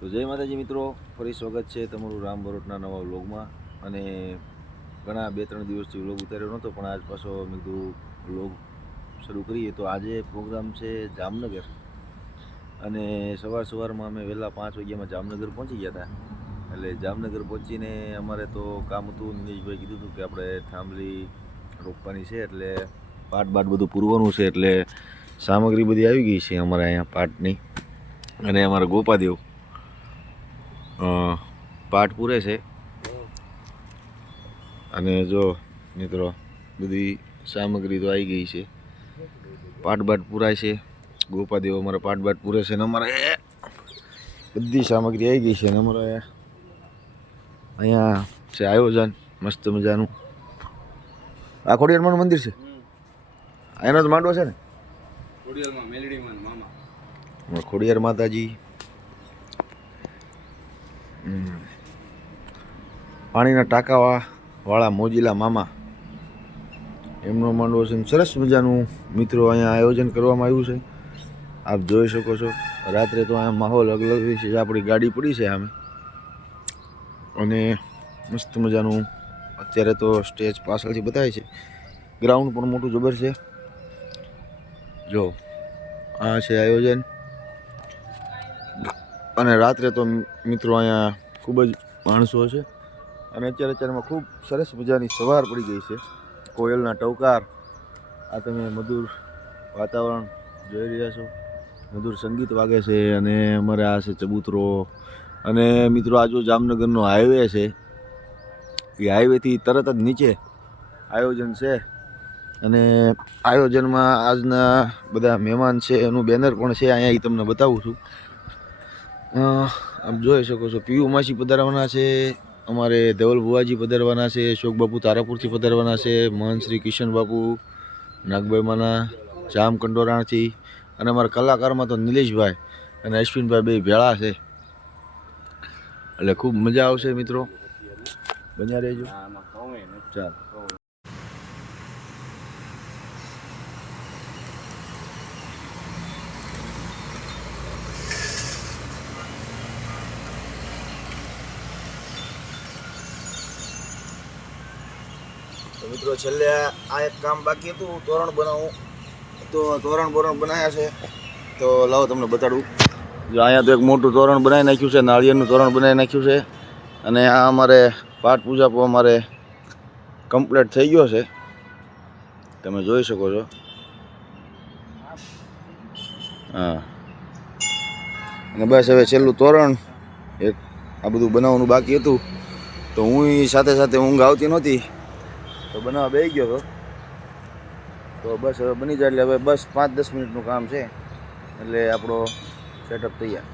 તો જય માતાજી મિત્રો, ફરી સ્વાગત છે તમારું રામ બરોટના નવા વ્લોગમાં. અને ઘણા 2-3 દિવસથી વ્લોગ ઉતાર્યો નહોતો, પણ આજ પાછો મેં કીધું વ્લોગ શરૂ કરીએ. તો આજે પ્રોગ્રામ છે જામનગર, અને સવારમાં અમે વહેલા 5 વાગ્યામાં જામનગર પહોંચી ગયા હતા. એટલે જામનગર પહોંચીને અમારે તો કામ હતું. નિલેશભાઈ કીધું હતું કે આપણે થાંભલી રોપવાની છે, એટલે પાટ બધું પૂરવાનું છે. એટલે સામગ્રી બધી આવી ગઈ છે અમારે અહીંયા પાટની. અને અમારા ગોપાદેવ પાટ પૂરે છે. અને જો મિત્રો, બધી સામગ્રી તો આવી ગઈ છે. પાટ પૂરાય છે. ગોપાદેવ અમારા પાટ પૂરે છે, ને અમારે બધી સામગ્રી આવી ગઈ છે. અને અમારે અહીંયા છે આયોજન મસ્ત મજાનું. આ ખોડિયારમાંનું મંદિર છે, એનો જ માંડવો છે ને. ખોડિયાર માતાજી, પાણીના ટાંકા વાળા મોજીલા મામા, એમનો માંડવો છે. સરસ મજાનું મિત્રો અહીંયા આયોજન કરવામાં આવ્યું છે. આપ જોઈ શકો છો. રાત્રે તો અહીંયા માહોલ અલગ છે. આપણી ગાડી પડી છે સામે, અને મસ્ત મજાનું અત્યારે તો સ્ટેજ પાછળથી બતાવે છે. ગ્રાઉન્ડ પણ મોટું જબર છે. જો આ છે આયોજન. અને રાત્રે તો મિત્રો અહીંયા ખૂબ જ માણસો છે. અને અત્યારમાં ખૂબ સરસ મજાની સવાર પડી ગઈ છે. કોયલના ટવકાર, આ તમે મધુર વાતાવરણ જોઈ રહ્યા છો. મધુર સંગીત વાગે છે. અને અમારે આ છે ચબૂતરો. અને મિત્રો, આ જો જામનગરનો હાઈવે છે, એ હાઈવેથી તરત જ નીચે આયોજન છે. અને આયોજનમાં આજના બધા મહેમાન છે એનું બેનર પણ છે અહીંયા, એ તમને બતાવું છું. આપ જોઈ શકો છો. પીયુ માસી પધારવાના છે, અમારે દેવલ બુવાજી પધારવાના છે, અશોક બાપુ તારાપુરથી પધારવાના છે, મહંત શ્રી કિશન બાપુ નાગભાઈ માના જામ કંડોરાણથી. અને અમારા કલાકારમાં તો નિલેશભાઈ અને અશ્વિનભાઈ બે ભેળા છે. એટલે ખૂબ મજા આવશે મિત્રો, બન્યા રહેજો. ચાલ તો મિત્રો, છેલ્લે આ એક કામ બાકી હતું, તોરણ બનાવવું. તો તોરણ બનાવ્યા છે. તો લાવો તમને બતાડું. જો અહીંયા તો એક મોટું તોરણ બનાવી નાખ્યું છે, નાળિયેરનું તોરણ બનાવી નાખ્યું છે. અને આ અમારે પાઠ પૂજા પણ અમારે કમ્પ્લીટ થઈ ગયો છે, તમે જોઈ શકો છો. હા, અને બસ હવે છેલ્લું તોરણ એક આ બધું બનાવવાનું બાકી હતું. તો હું સાથે ઊંઘ આવતી નહોતી, તો બનાવવા બેસી ગયો હતો. તો બસ હવે બની જાય એટલે હવે બસ 5-10 મિનિટનું કામ છે, એટલે આપણો સેટઅપ તૈયાર.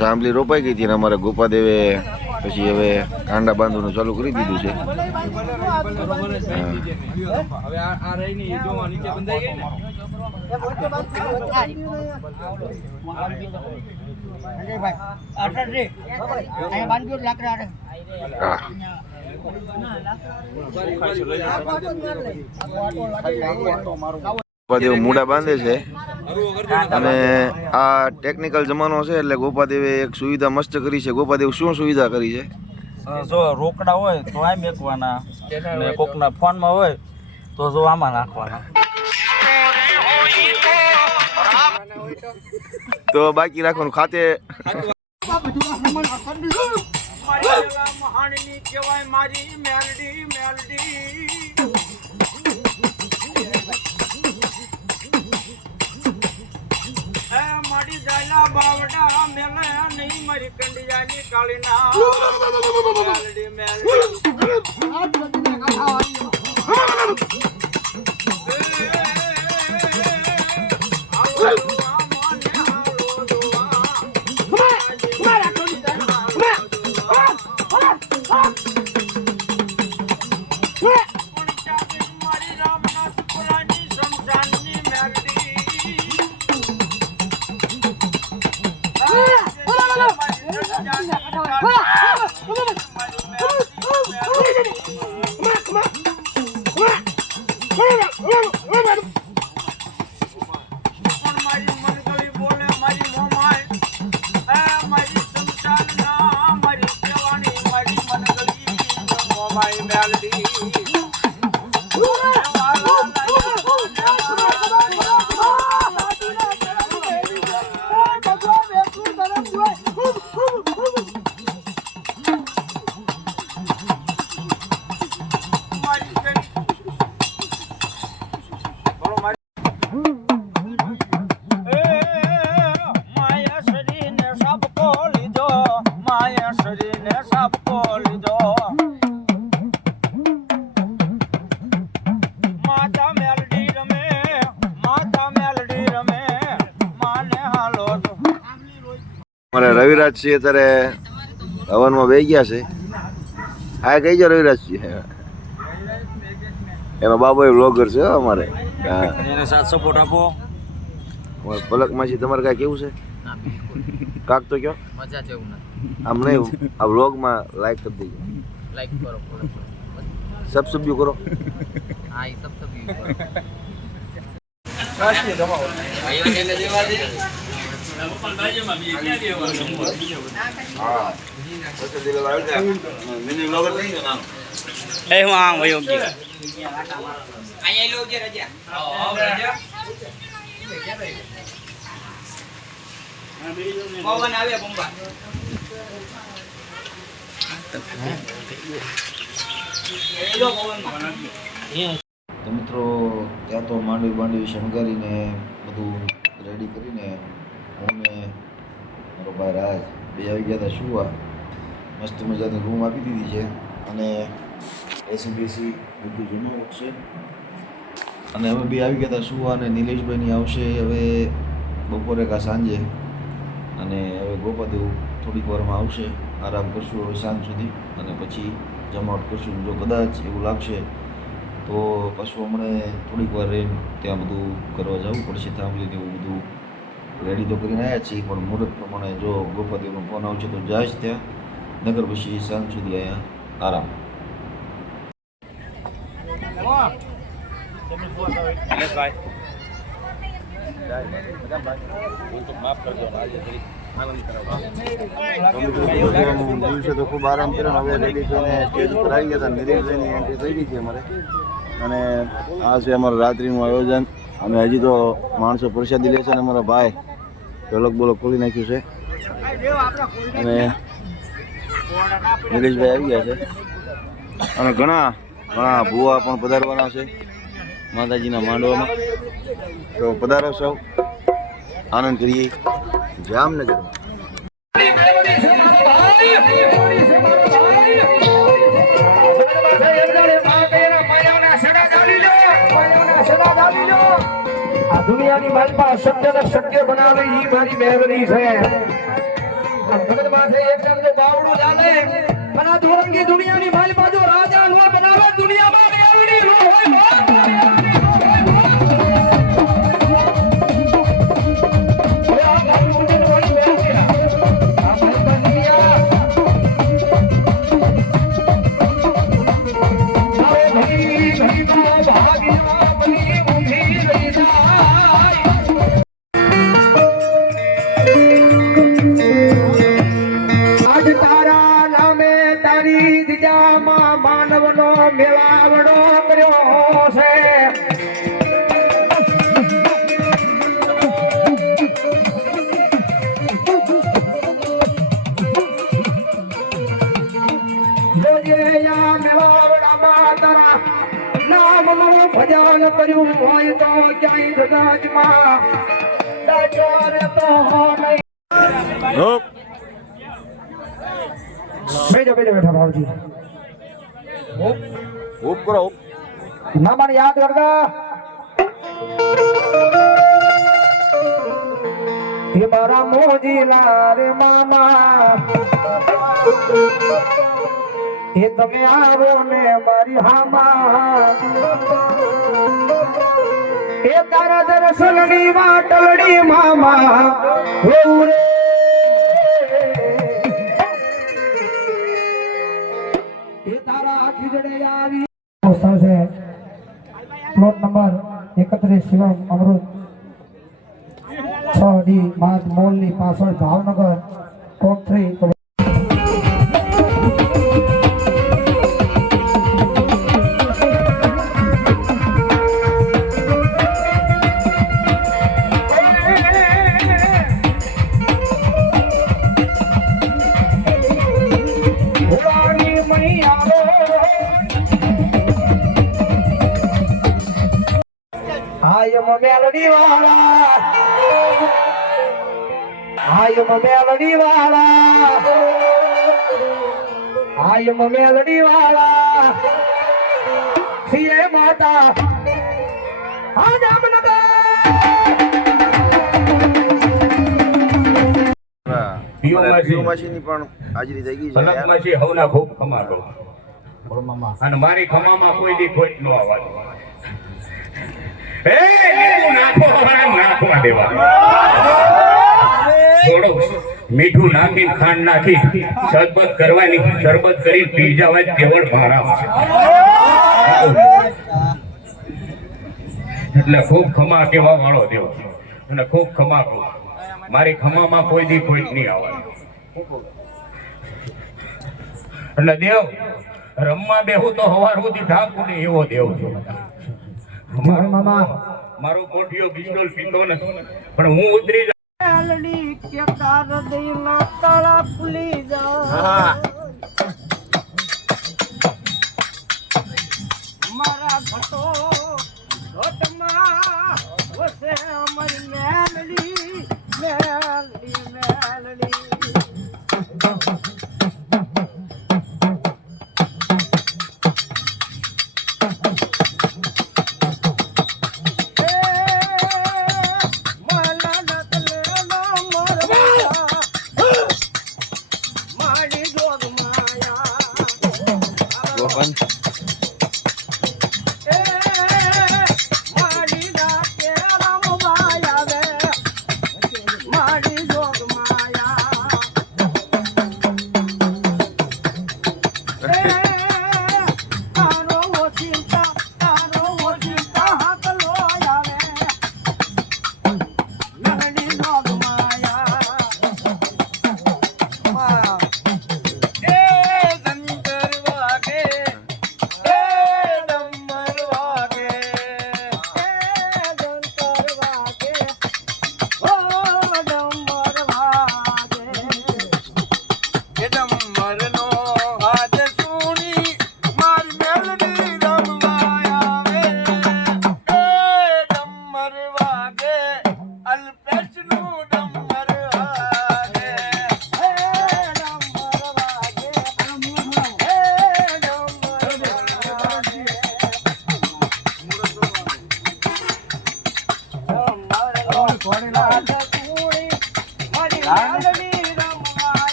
થાંભલી રોપાઈ ગઈ હતી ને અમારે ગોપાદેવે પછી હવે કાંડા બાંધવાનું ચાલુ કરી દીધું છે. ગોપાદેવ મૂડા બાંધે છે. અને આ ટેકનિકલ જમાનો છે, એટલે ગોપાદેવે એક સુવિધા મસ્ત કરી છે. ગોપાદેવ શું સુવિધા કરી છે? જો રોકડા હોય તો આ મેકવાના, ને કોકના ફોનમાં હોય તો જો આમાં નાખવાના. તો બાકી રાખવાનું ખાતે. મારી જાયલા બાવડા મેલે નહીં મારી કંડિયાની કાળીના મેલડી મારે રવિરાજ સિંહ અત્યારે હવનમાં બેસી ગયા છે. આ કઈ ગયો રવિરાજ સિંહ? એમાં બાબા વ્લોગર છે હો અમારે. હા, એને સાથ સપોર્ટ આપો. પલકમાંથી તમારે કાંઈ કેવું છે? કાક તો કયો મજા જેવું નથી. આમ નહીં, આ વ્લોગમાં લાઈક કરી દેજો, લાઈક કરો, ફોલો કરો. સબસ્ક્રાઇબ કરો. હા એ સબ યુઝ કરો. એ હું આમ વયો ગયો. અહીંયા લો જે રજા. રજા. પવન આવે બંબા. તો મિત્રો ત્યાં તો માંડવી શણગારીને બધું રેડી કરીને હું ને મારો ભાઈ રાજ બે આવી ગયા હતા સુવા. મસ્ત મજાની રૂમ આપી દીધી છે અને એસી બેસી બધું જૂનું છે. અને અમે બે આવી ગયા હતા સુવા અને નિલેશભાઈની આવશે હવે બપોરે કાં સાંજે. અને હવે ગોપાદેવ થોડીક વારમાં આવશે, આરામ કરશું હવે સાંજ સુધી અને પછી જમાવટ કરશું. જો કદાચ એવું લાગશે તો પાછું અમને થોડીક વાર રહીને ત્યાં બધું કરવા જવું પડશે. થાંભલીને એવું બધું રેડી તો કરીને આવ્યા છીએ, પણ મુહૂર્ત પ્રમાણે જો ગોપાદેવનો ફોન આવશે તો જાય જ ત્યાં, નગર પછી સાંજ સુધી અહીંયા આરામ. દિવસે તો ખૂબ આરામ કર્યો. હવે રેડી થઈને સ્ટેજ ઉપર આવી ગયા હતા. નિરેશભાઈની એન્ટ્રી થઈ ગઈ છે અમારે અને આ છે અમારું રાત્રિનું આયોજન. અને હજી તો માણસો પ્રસાદી લે છે અને અમારા ભાઈ ઢોલક બોલક ખોલી નાખ્યું છે અને નિલેશભાઈ આવી ગયા છે અને ઘણા ભૂવા પણ પધારવાના છે માતાજીના માંડવામાં. તો પધારો સૌ, આનંદ કરીએ જામનગરમાં. દુનિયાની માલપા શબ્દને શક્ય બનાવે ઈ મારી મહેરબાની છે. જગત માથે એકદમ તો બાવડું ચાલે પણ આ ધોરંગી દુનિયાની માલપા જો રાજા નો બનાવે દુનિયામાં મેળવી નો હોય. માનવનો મેળાવડો કર્યો છે. મેળાવડામાં તારા નામનું ભજન કર્યું હોય તો ક્યાંય જગતમાં તો નહીં. બેઠા ભાવજી ઉપ કરો નામાને યાદ કરતા એ મારા મોજીલા રે મામા એ તમે આવો ને મારી હામા એ તારા દર્શનની વાટલડી મામા હોઉં રે એ તારા ખીજડે આવી છે. પ્લોટ નંબર 31 શિવમ અમૃત 6D માર્ગ મોલની પાછળ ભાવનગર ટોપ 3. મેલડી વાળા આય મેલડી વાળા આય મેલડી વાળા સિયે માતા આ જામનગર પીઓમાસીની પણ હાજરી થઈ ગઈ છે ફલકમાંથી હવના ખૂબ ખમાડો અને મારી ખમામાં કોઈ દી ખોટ ન આવવાનું. એ લીંબુ નાખો હરામ નાખવા દેવા. થોડું મીઠું નાખી ખાંડ નાખી શરબત કરવાની, શરબત કરી પી જવાય કેવળ ભારામ છે. એટલે ખૂબ ખમા કેવા વાળો દેવ અને ખૂબ ખમા કહું. મારી ખમામાં કોઈ દી ખોટ નહીં આવવાની. એટલે દેવ રમવા બેહું તો હવાર સુધી ઠાકું ને એવો દેવ છું. મારો કોઠિયો પિસ્તોલ પીતો નથી પણ હું ઉતરી મારા ભટો ઘટમાં વસે અમારી મેલડી મેલડી મેલડી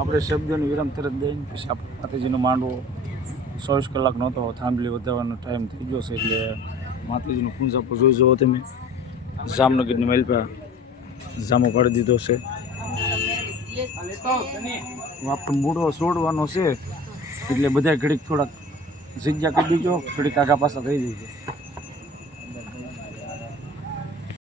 આપણે શબ્દોનું વિરામ તરત દઈને પછી આપણે માતાજીનો માંડવો 24 કલાકનો હતો, થાંભલી વધારવાનો ટાઈમ થઈ ગયો છે એટલે માતાજીનું પૂંજાપો જોઈ જુઓ તમે. જામનગરની મહેલ પર જામો પાડી દીધો છે. આપણે મૂળો છોડવાનો છે એટલે બધા ઘડીક થોડાક જગ્યા કરી દીજો, ઘડીક આગા પાછા થઈ જજો.